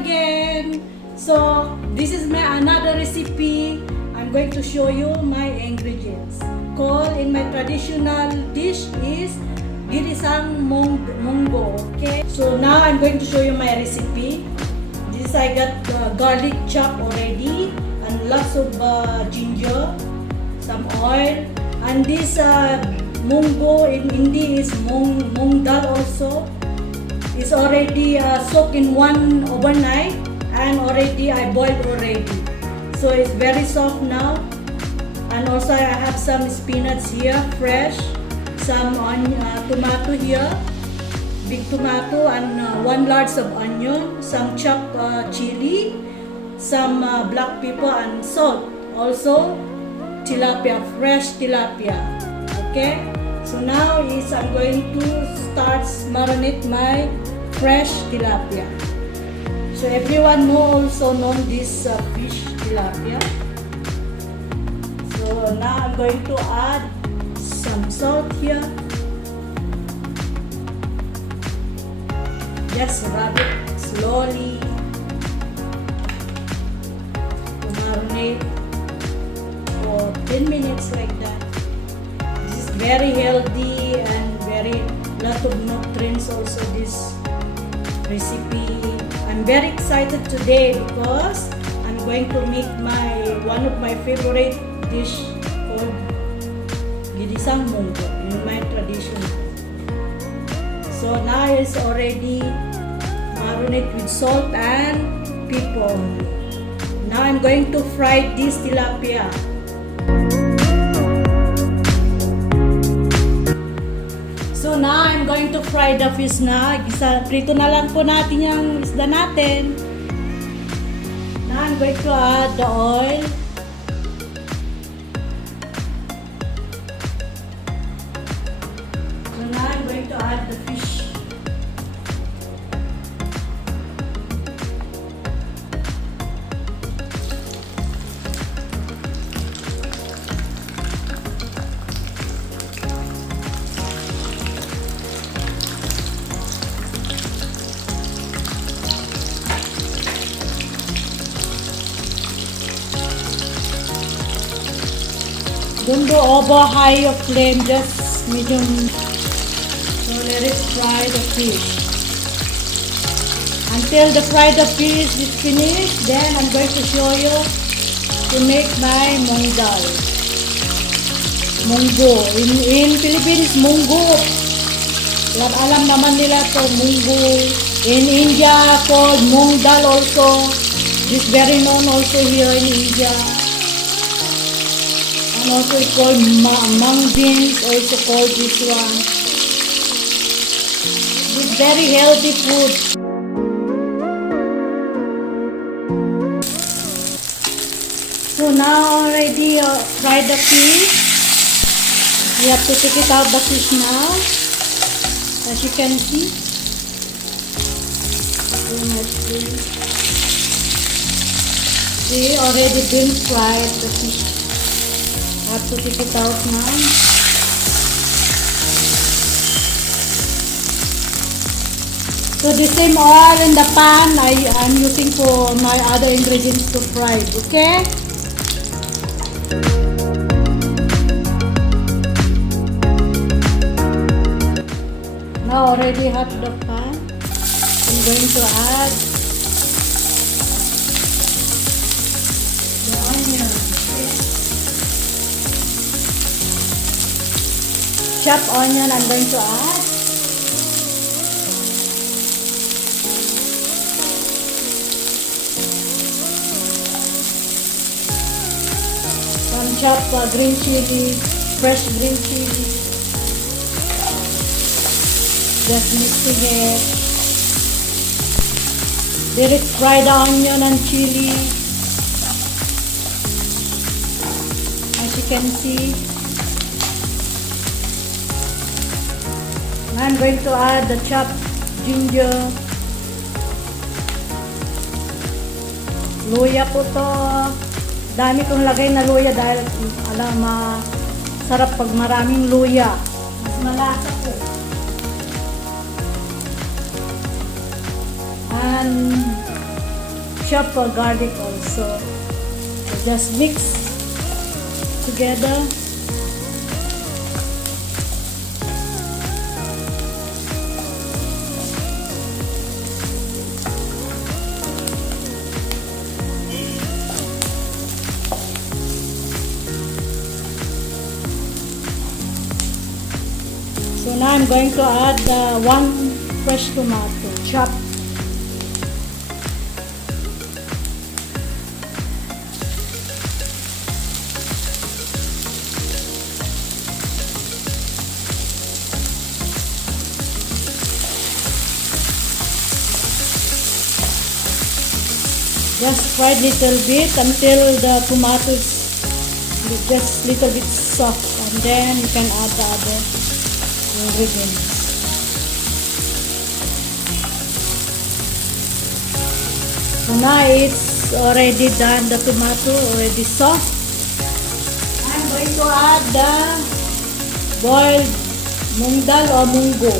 again. So this is my another recipe. I'm going to show you my ingredients. Called in my traditional dish is Ginisang munggo. Okay, so now I'm going to show you my recipe. This I got garlic chop already and lots of ginger, some oil, and this munggo in Hindi is moong dal also. It's already soaked in overnight and already I boiled already. So it's very soft now. And also I have some spinach here, fresh, some tomato here, big tomato, and 1 large of onion, some chopped chili, some black pepper and salt. Also tilapia, fresh tilapia. Okay, so now I'm going to start marinate my fresh tilapia. So everyone also know this fish tilapia. So now I'm going to add some salt here. Just rub it slowly to marinate for 10 minutes like that. This is very healthy and very lot of nutrients also this recipe. I'm very excited today because I'm going to make one of my favorite dish called Ginisang munggo in my tradition. So now it's already marinated with salt and pepper. Now I'm going to fry this tilapia. So now I'm going to fry the fish na. Prito na lang po natin yung isda natin. Now I'm going to add the oil. So now I'm going to add the fish. Don't go over high of flame, just medium. So let it fry the fish. Until the fried fish is finished, then I'm going to show you to make my moong dal. Munggo. In Philippines, munggo. Alam naman nila to munggo. In India, called moong dal also. This very known also here in India. And also it's called mung beans, also called this one. It's very healthy food. So now already fried the fish. We have to take it out the fish now. As you can see. So much fish. See, already been fried the fish. I have to take it out now. So the same oil in the pan I'm using for my other ingredients to fry. Okay? Now already hot the pan. I'm going to add the onion. Chopped onion I'm going to add. Some chopped green chili, fresh green chili. Just mixing it. Let it fry the onion and chili. As you can see. I'm going to add the chopped ginger. Luya po to. Dami kong lagay na luya dahil sarap pag maraming luya. Mas malasa po. And chop garlic also. So just mix together. So now I'm going to add one fresh tomato, chopped. Just fry little bit until the tomatoes just little bit soft, and then you can add the other ingredients. So now it's already done, the tomato already soft. I'm going to add the boiled moong dal or munggo.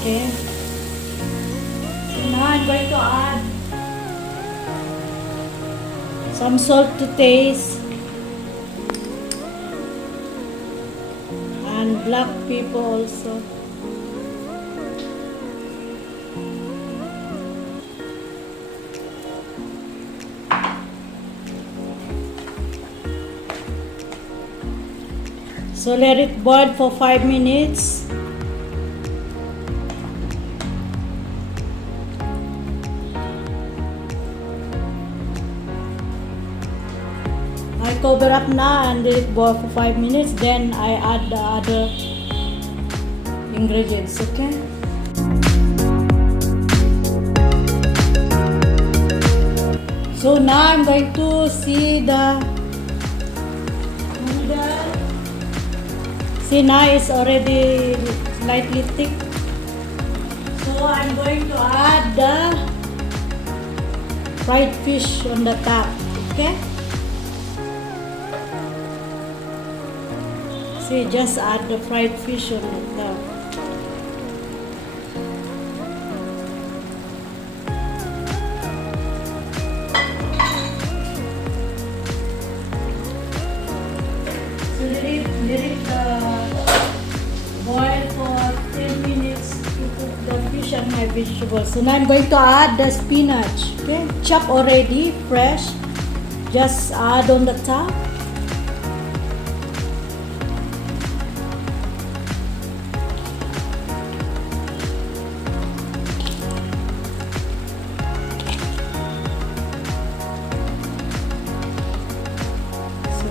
Okay. So now I'm going to add some salt to taste and black pepper also. So let it boil for 5 minutes. I cover up now and let it boil for 5 minutes. Then I add the other ingredients. Okay. So now I'm going to see the noodle. See, now it's already slightly thick. So I'm going to add the fried fish on the top. Okay. See, just add the fried fish on the top. So let it boil for 10 minutes to cook the fish and my vegetables. So now I'm going to add the spinach. Okay, chop already, fresh. Just add on the top.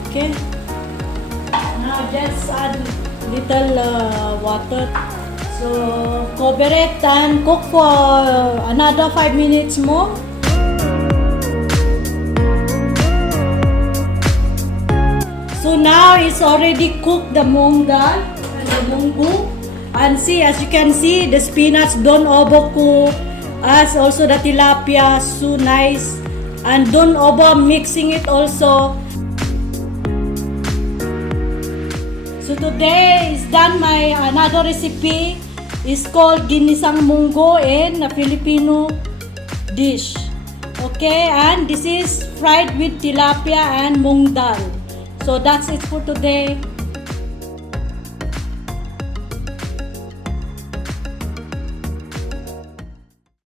Okay. Now just add little water. So cover it and cook for another 5 minutes more. So now it's already cooked, the moong dal and the munggo. And see, as you can see, the spinach don't overcook. As also the tilapia, so nice. And don't over mixing it also. So today is done my another recipe. It's called Ginisang munggo in a Filipino dish. Okay, and this is fried with tilapia and moong dal. So that's it for today.